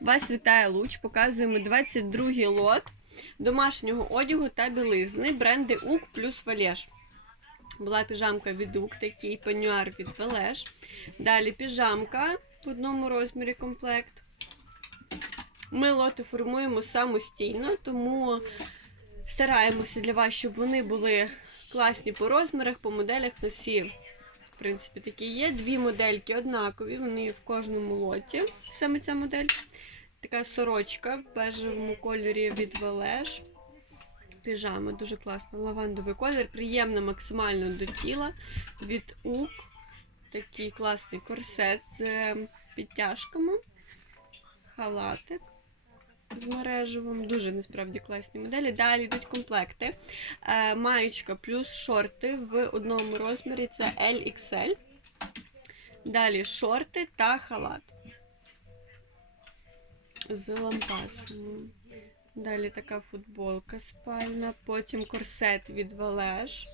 Вас вітає Луч. Показуємо 22-й лот домашнього одягу та білизни бренди УК плюс Валеж. Була піжамка від УК, такий пенюар від Валеж. Далі піжамка в одному розмірі комплект. Ми лоти формуємо самостійно, тому стараємося для вас, щоб вони були класні по розмірах, по моделях. На всі, в принципі, такі є. Дві модельки однакові, вони в кожному лоті. Саме ця модель. Така сорочка в бежевому кольорі від Валеж. Піжама дуже класна. Лавандовий колір, приємна максимально до тіла. Від УК. Такий класний корсет з е, підтяжками. Халатик з мережевим. Дуже насправді класні моделі. Далі йдуть комплекти. Е, маєчка плюс шорти в одному розмірі. Це LXL. Далі шорти та халат. З лампасами. Далі така футболка спальна. Потім корсет від Валеж.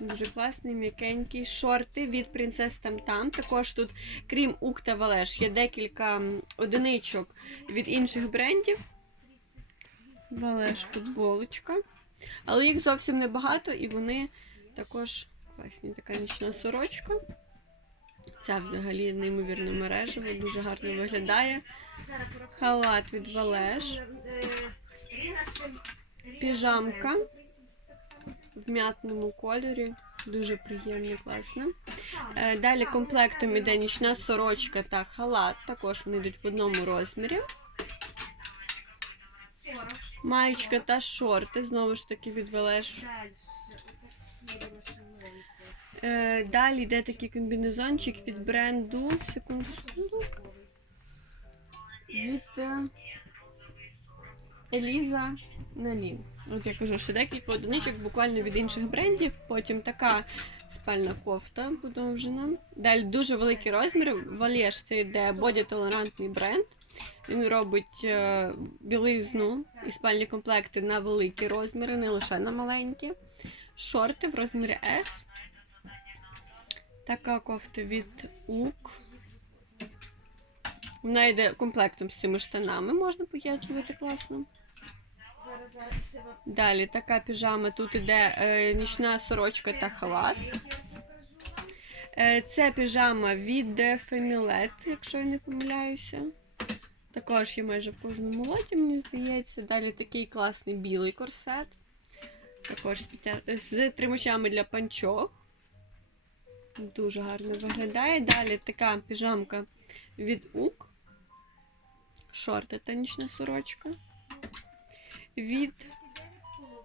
Дуже класний, м'якенький. Шорти від Принцес Там. Також тут, крім Ук та Валеж, є декілька одиничок від інших брендів. Валеж футболочка. Але їх зовсім небагато, і вони також класні. Така нічна сорочка. Ця взагалі неймовірно мережева, дуже гарно виглядає. Халат від Валеж. Піжамка в м'ятному кольорі. Дуже приємно, класно. Е, Далі комплектом іде нічна сорочка та халат. Також вони йдуть в одному розмірі. Маєчка та шорти, знову ж таки від Валеж. Е, Далі йде такий комбінезончик від бренду. Секунду. Від е, Еліза Налін. От я кажу, що декілька одиничок буквально від інших брендів. Потім така спальна кофта подовжена. Далі дуже великі розміри. Валєш це йде боді-толерантний бренд. Він робить е, білизну і спальні комплекти на великі розміри, не лише на маленькі. Шорти в розмірі S. Така кофта від УК. Вона йде комплектом з цими штанами, можна поєднувати класно. Далі така піжама. Тут іде е, нічна сорочка та халат. Е, це піжама від Фемілет, якщо я не помиляюся. Також є майже в кожному лоті, мені здається. Далі такий класний білий корсет. Також з тримачами для панчох. Дуже гарно виглядає. Далі така піжамка від УК. Шорти та нічна сорочка. Від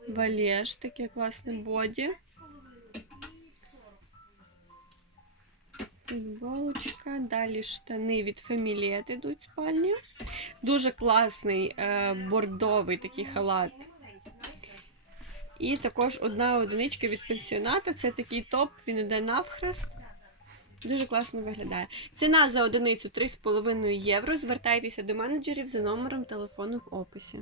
Валєш, таке класне боді. Футболочка. Далі штани від Феміліет йдуть спальні. Дуже класний е, бордовий такий халат. І також одна одиничка від пенсіоната. Це такий топ, він іде навхрест. Дуже класно виглядає. Ціна за одиницю 3,5 євро. Звертайтеся до менеджерів за номером телефону в описі.